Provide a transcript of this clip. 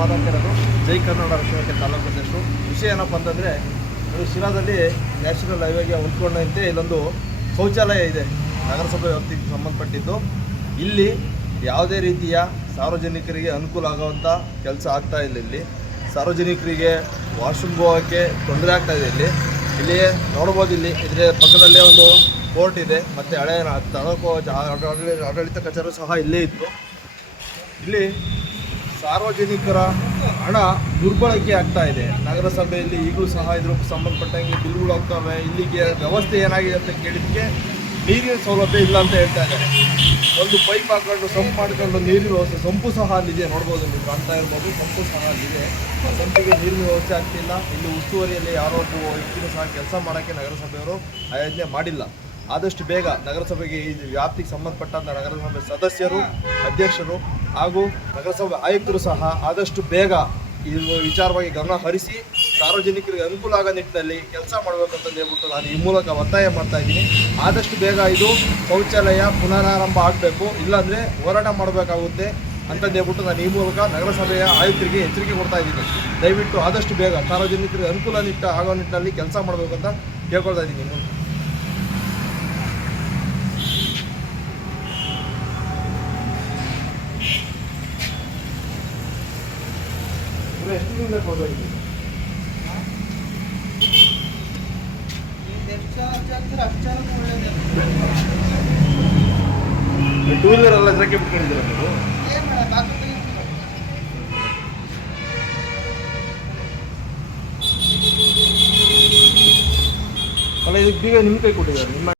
ಮಾತಾಡ್ತಿರೋದು. ಜೈ ಕನ್ನಡ ರಕ್ಷಣಕ್ಕೆ ತಾಲೂಕು ಅಧ್ಯಕ್ಷರು. ವಿಷಯ ಏನಪ್ಪ ಅಂತಂದರೆ ಶಿರಾದಲ್ಲಿ ನ್ಯಾಷನಲ್ ಹೈವೇಗೆ ಉಳ್ಕೊಂಡಂತೆ ಇಲ್ಲೊಂದು ಶೌಚಾಲಯ ಇದೆ, ನಗರಸಭೆ ವ್ಯಾಪ್ತಿಗೆ ಸಂಬಂಧಪಟ್ಟಿದ್ದು. ಇಲ್ಲಿ ಯಾವುದೇ ರೀತಿಯ ಸಾರ್ವಜನಿಕರಿಗೆ ಅನುಕೂಲ ಆಗುವಂಥ ಕೆಲಸ ಆಗ್ತಾ ಇಲ್ಲ ಇಲ್ಲಿ. ಸಾರ್ವಜನಿಕರಿಗೆ ವಾಶ್ರೂಮ್ಗೆ ಹೋಗೋಕ್ಕೆ ತೊಂದರೆ ಆಗ್ತಾ ಇದೆ ಇಲ್ಲಿ. ಇಲ್ಲಿ ನೋಡ್ಬೋದು ಇಲ್ಲಿ. ಇದರ ಪಕ್ಕದಲ್ಲೇ ಒಂದು ಕೋರ್ಟ್ ಇದೆ, ಮತ್ತು ಹಳೆಯ ತಾಲೂಕು ಆಡಳಿತ ಕಚೇರಿ ಸಹ ಇಲ್ಲೇ ಇತ್ತು. ಇಲ್ಲಿ ಸಾರ್ವಜನಿಕರ ಹಣ ದುರ್ಬಳಕೆ ಆಗ್ತಾ ಇದೆ. ನಗರಸಭೆಯಲ್ಲಿ ಈಗಲೂ ಸಹ ಇದ್ರ ಸಂಬಂಧಪಟ್ಟಂಗೆ ಬಿಲ್ಗಳು ಹೋಗ್ತವೆ ಇಲ್ಲಿಗೆ ವ್ಯವಸ್ಥೆ ಏನಾಗಿದೆ ಅಂತ ಕೇಳಿದ್ದಕ್ಕೆ ನೀರಿನ ಸೌಲಭ್ಯ ಇಲ್ಲ ಅಂತ ಹೇಳ್ತಾ ಇದ್ದಾರೆ. ಒಂದು ಪೈಪ್ ಹಾಕೊಂಡು ಸಂಪ್ ಮಾಡ್ಕೊಂಡು ನೀರಿನ ವ್ಯವಸ್ಥೆ, ಸಂಪು ಸಹ ಅಲ್ಲಿದೆ. ನೋಡ್ಬೋದು, ನೀವು ಕಾಣ್ತಾ ಇರ್ಬೋದು, ಸಂಪು ಸಹ ಅಲ್ಲಿದೆ. ಸಂಪಿಗೆ ನೀರಿನ ವ್ಯವಸ್ಥೆ ಆಗ್ತಿಲ್ಲ. ಇಲ್ಲಿ ಉಸ್ತುವಾರಿಯಲ್ಲಿ ಯಾರೋ ಒಬ್ಬ ವ್ಯಕ್ತಿನೂ ಸಹ ಕೆಲಸ ಮಾಡೋಕ್ಕೆ ನಗರಸಭೆಯವರು ಆಯೋಜನೆ ಮಾಡಿಲ್ಲ. ಆದಷ್ಟು ಬೇಗ ನಗರಸಭೆಗೆ ಈ ವ್ಯಾಪ್ತಿಗೆ ಸಂಬಂಧಪಟ್ಟಂತ ನಗರಸಭೆ ಸದಸ್ಯರು, ಅಧ್ಯಕ್ಷರು ಹಾಗೂ ನಗರಸಭೆ ಆಯುಕ್ತರು ಸಹ ಆದಷ್ಟು ಬೇಗ ಈ ವಿಚಾರವಾಗಿ ಗಮನ ಹರಿಸಿ ಸಾರ್ವಜನಿಕರಿಗೆ ಅನುಕೂಲ ಆಗೋ ನಿಟ್ಟಿನಲ್ಲಿ ಕೆಲಸ ಮಾಡಬೇಕಂತ ಹೇಳ್ಬಿಟ್ಟು ನಾನು ಈ ಮೂಲಕ ಒತ್ತಾಯ ಮಾಡ್ತಾ ಇದ್ದೀನಿ. ಆದಷ್ಟು ಬೇಗ ಇದು ಶೌಚಾಲಯ ಪುನರಾರಂಭ ಆಗಬೇಕು. ಇಲ್ಲಾಂದರೆ ಹೋರಾಟ ಮಾಡಬೇಕಾಗುತ್ತೆ ಅಂತ ಹೇಳ್ಬಿಟ್ಟು ನಾನು ಈ ಮೂಲಕ ನಗರಸಭೆಯ ಆಯುಕ್ತರಿಗೆ ಎಚ್ಚರಿಕೆ ಕೊಡ್ತಾ ಇದ್ದೀನಿ. ದಯವಿಟ್ಟು ಆದಷ್ಟು ಬೇಗ ಸಾರ್ವಜನಿಕರಿಗೆ ಅನುಕೂಲ ನಿಟ್ಟ ಆಗೋ ನಿಟ್ಟಿನಲ್ಲಿ ಕೆಲಸ ಮಾಡಬೇಕು ಅಂತ ಕೇಳ್ಕೊಳ್ತಾ ಇದ್ದೀನಿ. ಎಷ್ಟು ಟೂ ವೀಲರ್ ಎಲ್ಲ ಅದಕ್ಕೆ ಬಿಟ್ಕೊಂಡಿದ್ದೀರ ಅಲ್ಲ ಇದಕ್ಕೆ ಬೀಗ ನಿಮ್ಮ ಕೈ ಕೊಟ್ಟಿದ್ದಾರೆ ನಿಮ್ಮ